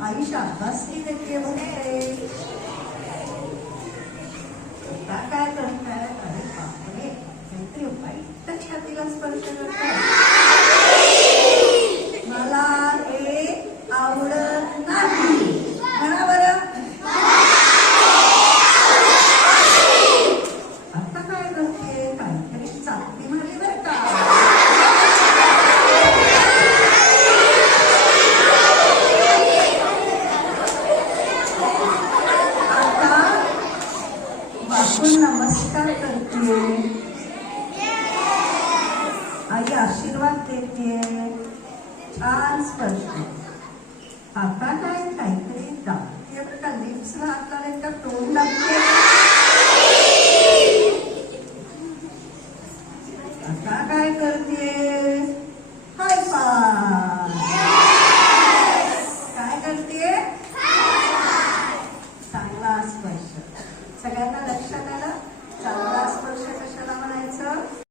शाबासकी देते की का आई आई शाबासकी देते म्हणते आता काय करताय अरे बापरे. काहीतरी वाईट छातीला स्पर्श करताय मला हे आवडत नाही म्हणा बरं आता काय करते काहीतरी चाकरी मारली बरं का आता वाकून नमस्कार करती है। आई आशीर्वाद देते छान स्पर्श आता काय काहीतरी दाखते बरं का लिप्सला हात लावले का तोंड लागते आता काय करते सगळ्यांना लक्षात आलं चांगला